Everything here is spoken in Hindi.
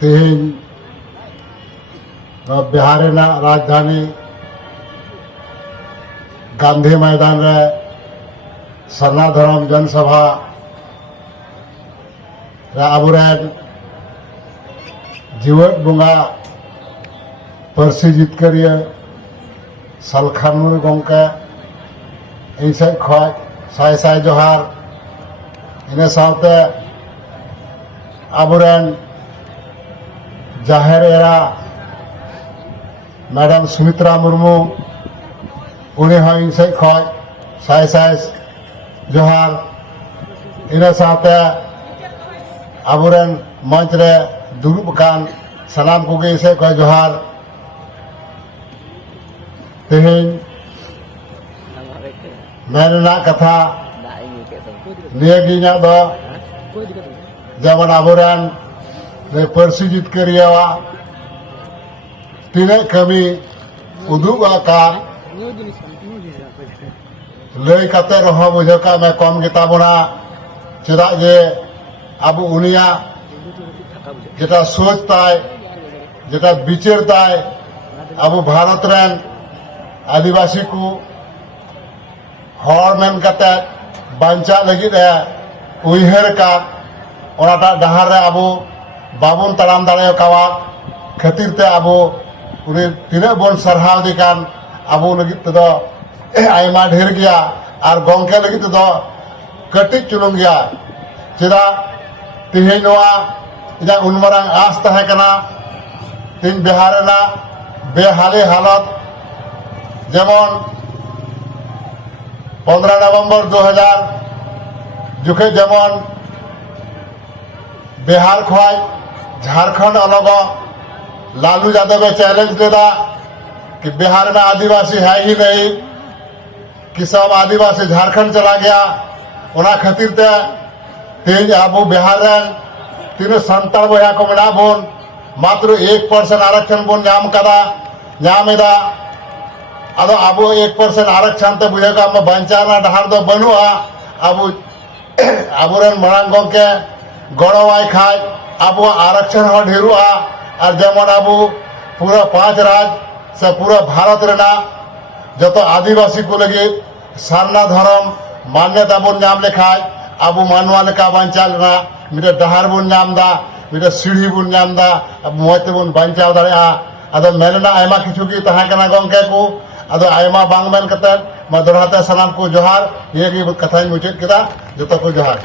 तेहन बिहार राजधानी गांधी मैदान रे सरना धर्म जनसभा आबुरेन जीवट बुंगा पार्सी जितकारिया सालखान मुर्मू गंके इन सेज खय साय साय जोहार इन साथे आबुरेन जाहेर एरा मैडम सुमित्रा मुर्मू उन्हें इन सेज खय साय साय जोहार इन साथे आबुरेन मंच रे दुरुब कान सलाम कोगे से खय जोहार तेहन मेना कथा निया दो जमन आबुरेन पार्सी जितकारिया तीन कमी उदुग लय काते रह बुझा मैं कम गेता बना चेदा जे अब उनिया जेटा सोच ताय जेटा विचार ताय अब भारत रेन आदिवासी को हर मेन काते बांचा लगिद उयहर का ओनाटा डहार रे अब बाबन ताड़ाम दाड़े कावा खातिर ते अब उनी तीना बन सरहाव दिकान अब लगिद तेदो आयमा ढेर गया और गंके लगिद तेदो कटिज चुलुंग गया चेदा तेहेन नोआ इजा उनमारांग आस तहे कना तीन बिहार रेना बेहाली हालत जेमन 15 नवंबर 2000 जुखे जेमन बिहार खय झारखंड अलग लालू यादव चैलेंज लेदा कि बिहार में आदिवासी है ही नहीं कि सब आदिवासी झारखंड चला गया ओना खातिर ते तेज अब बिहार रेन तीन सान्ताल बया को मना बोन मात्र 1% आरक्षण बोन नाम कदा नामेदा अदो अब 1% आरक्षण ते बुझेगा हम बंचाना डहार दो बनुआ अब आबुरेन मरांग गंके गड़वाई खाय अब आरक्षण हो ढेरुआ और जेमन अब पूरा 5 राज्य से पूरा भारत रेना जो आदिवासी को लगे सरना धर्म मान्यता बन नाम लेखाय अब मानवा लेका बांचा लेना मिटे डहार बन नाम दा मिटे सीढ़ी बन नाम दा अब मोते बन बांचाव दाड़ेया अदो मेलना आयमा किछु की तहा कना गंके को अदो आयमा बांग मेन कते मा दोहराते सलाम को जोहार ये की कथा मुचाद केदा जतो को जोहार।